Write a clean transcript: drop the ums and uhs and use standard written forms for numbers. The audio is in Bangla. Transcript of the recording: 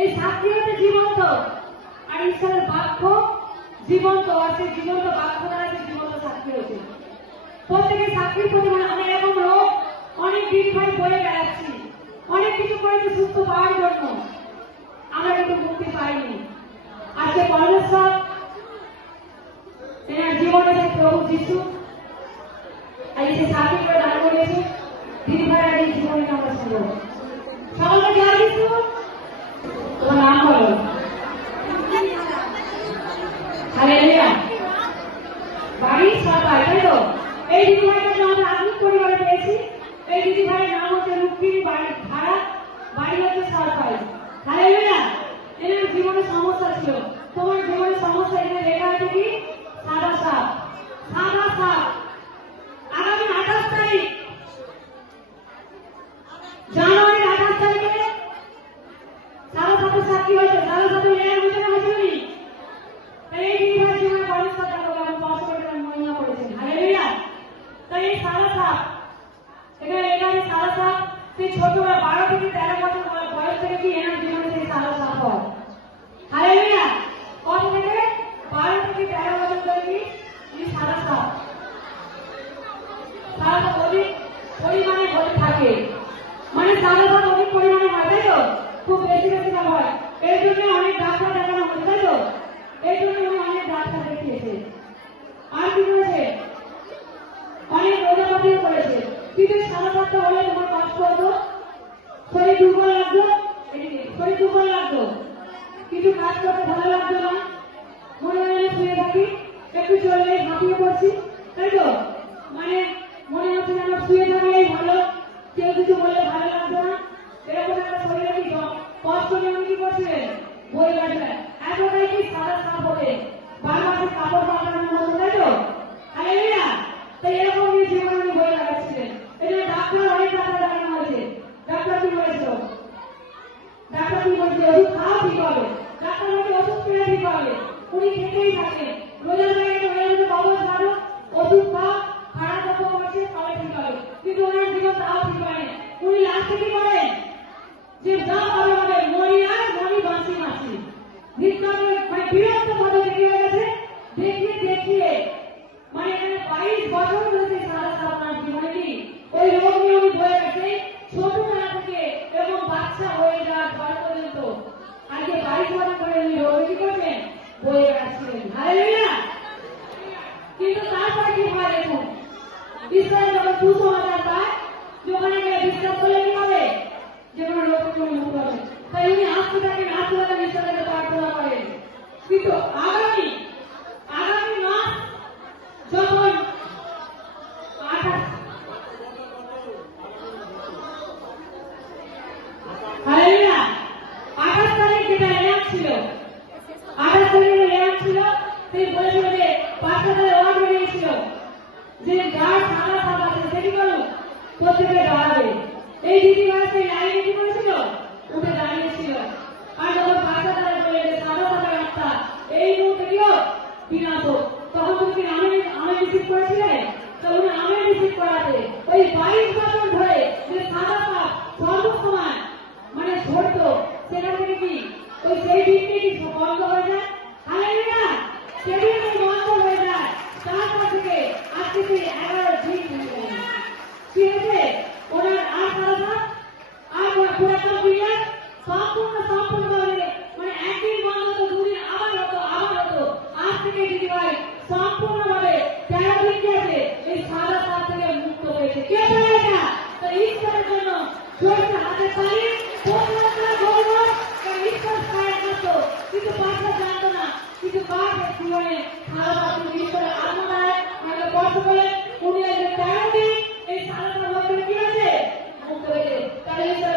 এই সাক্ষী হচ্ছে জীবন্ত, আর ঈশ্বরের বাক্য জীবন্ত আছে, জীবন্ত বাক্য দ্বারা জীবন্ত সাক্ষী হচ্ছে। প্রত্যেকের সাক্ষীর প্রতি অনেক এরকম লোক অনেক দিন ধরে বয়ে বেড়াচ্ছি, অনেক কিছু করেছে সুস্থ পাওয়ার জন্য, আমরা কিন্তু মুক্তি পাইনি। আজকে পরমেশ্বর এনার জীবনে যে প্রভু যিশু এই যে সাক্ষী করে দান করেছে, দিন ভাইয়ের এই জীবনে আমরা ছিল। সকলকে জয় যিশু। তোমার নাম বলো। হালেলুয়া। বাড়ি সবাই, তাই তো? এই দিদি ভাইকে আমরা আধুনিক পরিবারে পেয়েছি। এই দিদি ভাইয়ের নাম হচ্ছে রুক্মিণী ভাড়া, বাড়ি হচ্ছে সরকারি। হালেলুয়া। এনার জীবনে সমস্যা ছিল। তোমার জীবনে সমস্যা এখানে লেখা আছে কি? সাদা সাপ। সাদা সাপ। আগামী 28 তারিখ জানুয়ারির 28 তারিখে সাদা সাপের সাক্ষী হয়েছে। সাদা সাপের লেয়ার হয়েছে না হয়েছে? তাই এই দিদি ভাইয়ের জীবনে পরিষ্কার দেখো কেমন কষ্ট করে মহিমা করেছেন। হালেলুয়া। তাই এই সাদা সাপ এখানে লেখা আছে সাদা সাপ। সেই ছোটরা 12 থেকে 13 বছর বয়স থেকে কি এনার জীবনে সেই সাদা সাপ হয়। হালেলুয়া। কত থেকে? 12 থেকে 13 বছর ধরে কি সাদা সাপ। সাদা সাপ অধিক পরিমাণে হতে থাকে, মানে সাদা সাপ অধিক পরিমাণে হয়, তাই তো? খুব বেশি বেশি হয়। এর জন্য অনেক ডাক্তার দেখানো হচ্ছে, তাই তো? এই জন্য অনেক ডাক্তার দেখিয়েছে। আর কি করেছে? অনেক রোজাপাতিও করেছে। কিন্তু সাদা সাপটা হলে তোমার কষ্ট হতো, শরীর দুর্বল লাগতো, শরীর দুর্বল লাগতো, কিছু কাজ করতে ভালো লাগতো না, মনে হয় শুয়ে থাকি, একটু চললে হাঁপিয়ে পড়ছি, তাই তো? মানে মনে হচ্ছে যেন শুয়ে থাকলেই ভালো, কেউ কিছু বললে ভালো লাগতো না, এরকম একটা শরীরে কি কষ্ট নিয়ে কি করছিলেন? বই কাটলেন। এতটাই কি সাদা সাপ হবে, 12 মাসের কাপড় পাল্টানোর মতো, তাই তো? হালেলুয়া। তাই এরকম নিয়ে জীবনে উনি বই লাগাচ্ছিলেন। এই জন্য ডাক্তার অনেক ডাক্তার দেখানো হয়েছে। ডাক্তার কি বলেছিল? ডাক্তার কি বলছে? ওষুধ খাওয়া ঠিক হবে। ডাক্তার বলছে ওষুধ খেলে ঠিক হবে। উনি খেতেই থাকেন। রোজা জায়গায় বাবু ছাড়ো, ওষুধ খাও, খারাপ কত করছে তবে ঠিক হবে। কিন্তু ওনার জীবন তাও ঠিক হয়। উনি লাস্টে কি করেন? যে যা হবে হবে, মরি আর মরি বাঁচি বাঁচি। ভিতরে মানে বিরক্ত ভাবে কি হয়ে গেছে? দেখিয়ে দেখিয়ে মানে 22 বছর ধরে সারা আপনার জীবনে কি ওই রোগ নিয়ে উনি বয়ে গেছে, ছোটবেলা থেকে এবং বাচ্চা হয়ে যাওয়ার পর পর্যন্ত আজকে 22 বছর ধরে উনি রোগ কি করছেন? বয়ে বেড়াচ্ছিলেন। হালেলুয়া। কিন্তু তারপরে কি হয় দেখুন, ঈশ্বরের যখন সুসমাচার পায়, যেখানে গিয়ে বিশ্বাস করলে কি হবে? যে কোনো রোগ থেকে মুক্ত হবে। তাই উনি আসতে থাকেন ঈশ্বরের প্রার্থনা করেন। কিন্তু আগামী মাস যখন 28 হালেলুয়া 28 তারিখ যেটা লেয়ার ছিল, 28 তারিখে লেয়ার ছিল, সেই বলেছিল যে পাঁচটায় ওয়ার্ড বেরিয়েছিল যে যার সাদা সাদা আছে সেটি করুন, প্রত্যেকে দাঁড়াবে। এই দিদি ভাই সেই লাইনে কি করেছিল? উঠে দাঁড়িয়েছিল। আর যখন পাঁচটায় বলে যে সাদা সাদা রাস্তা এই মুহূর্তে কেউ বিনাশ হোক, তখন তুমি আমি রিসিভ করেছিলে? তখন আমি রিসিভ করাতে ওই 22 বছর ধরে যে সাদা সাপ সর্বসময় মানে ধরতো, সেখান থেকে কি ওই সেই দিনটি কি বন্ধ হয়ে যায়? হালেলুয়া। সেদিন বন্ধ হয়ে যায়। তারপর থেকে আজকে সেই 11 দিন কি হয়েছে? ওনার আর সাদা সাপ আর পুরাতন পিরিয়ড সম্পূর্ণভাবে মানে একদিন বন্ধ হতো, দুদিন আবার হতো। আজ থেকে দিদি ভাই সম্পূর্ণভাবে 13 দিন গেছে এই সাদা সাপ থেকে মুক্ত হয়েছে। কে বলে এটা? তাই ঈশ্বরের জন্য জোরসে হাতে তালি, প্রশংসা করব। ঈশ্বর সাহায্য করতো, কিন্তু পাশে জানতো না, কিন্তু পাশে জীবনে সাদা